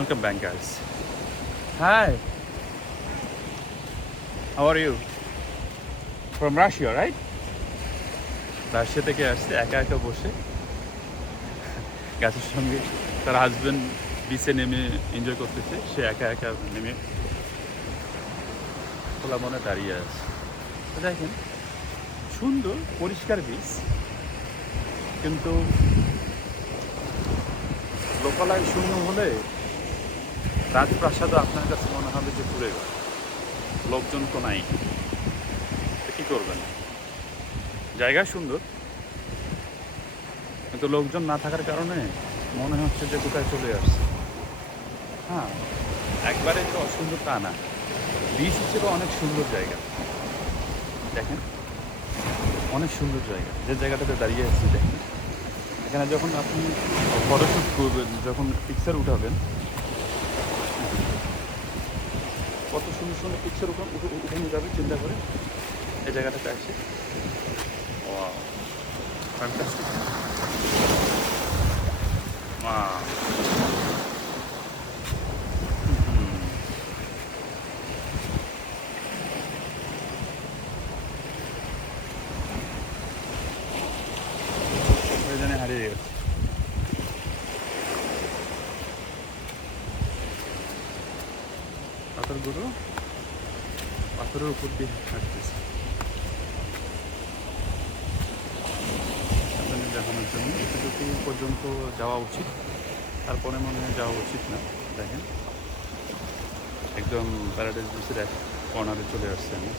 Welcome back, guys. Hi. How are you? From Russia, right? Russia থেকে আসছে একা একা বসে গাছের সঙ্গে তার হাজবেন্ড বিচে নেমে এনজয় করতেছে, সে একা একা নেমে খোলা মনে দাঁড়িয়ে আছে। তো দেখেন, সুন্দর পরিষ্কার বিচ, কিন্তু লোকালয় শূন্য হলে রাজপ্রাসাদও আপনার কাছে মনে হবে যে ঘুরে গেল, লোকজন তো নাই। কী করবেন? জায়গা সুন্দর, কিন্তু লোকজন না থাকার কারণে মনে হচ্ছে যে কোথায় চলে আসছে। হ্যাঁ, একবারে যে অসুন্দর তা না, বিচ হিসেবে অনেক সুন্দর জায়গা। দেখেন, অনেক সুন্দর জায়গা। যে জায়গাটাতে দাঁড়িয়ে আছি দেখেন, এখানে যখন আপনি ফটোশ্যুট করবেন, যখন পিকচার উঠাবেন, কত সুন্দর সুন্দর পিকচার উঠানো যাবে চিন্তা করে এই জায়গাটাতে আসে। Wow, fantastic. ওইখানে হারিয়ে গেছে। পাথরগুলো পাথরের উপর দিয়ে হাঁটতেছে আপনাদের দেখানোর জন্য। এতটুকু পর্যন্ত যাওয়া উচিত, তারপরে মনে হয় যাওয়া উচিত না। দেখেন, একদম প্যারাডাইস বিচের এক কর্নারে চলে আসছে আমি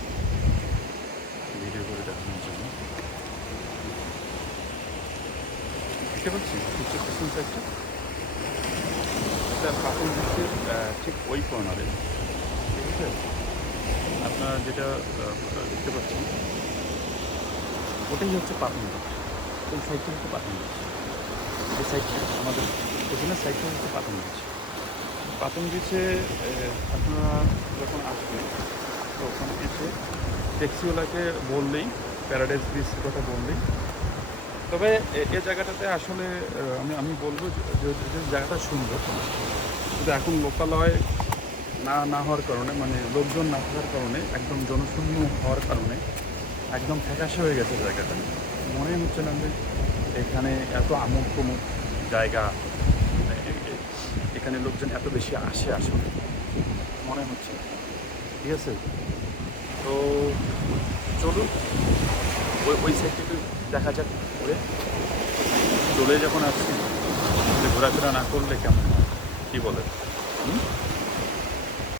ভিডিও করে দেখানোর জন্য। দেখতে পাচ্ছি পিছন সাইডটা, এটা পাথর বিচের ঠিক ওই কর্নারে, ঠিক আছে? আপনারা যেটা দেখতে পাচ্ছেন ওটাই হচ্ছে পাথর বিচ। ওই সাইডটা হচ্ছে পাথর বিচ। এই সাইডটা আমাদের পেছনের সাইডটা হচ্ছে পাথর বিচ। পাথর বিচে আপনারা যখন আসবেন তো ওখানে এসে ট্যাক্সিওয়ালাকে বললেই, প্যারাডাইস বিচের কথা বললেই, তবে এ জায়গাটাতে আসলে আমি বলবো যে জায়গাটা সুন্দর, কিন্তু এখন লোকালয় না হওয়ার কারণে, মানে লোকজন না থাকার কারণে, একদম জনশূন্য হওয়ার কারণে একদম ফ্যাকাশে হয়ে গেছে জায়গাটা। মনে হচ্ছে না যে এখানে এত আমোদ প্রমোদ জায়গা, এখানে লোকজন এত বেশি আসে আসলে মনে হচ্ছে। ঠিক আছে, তো চলুন ওই সাইডটা দেখা যাক। ঘুরে চলে যখন আসছি, ঘোরাফেরা না করলে কেমন হয়, কী বলে?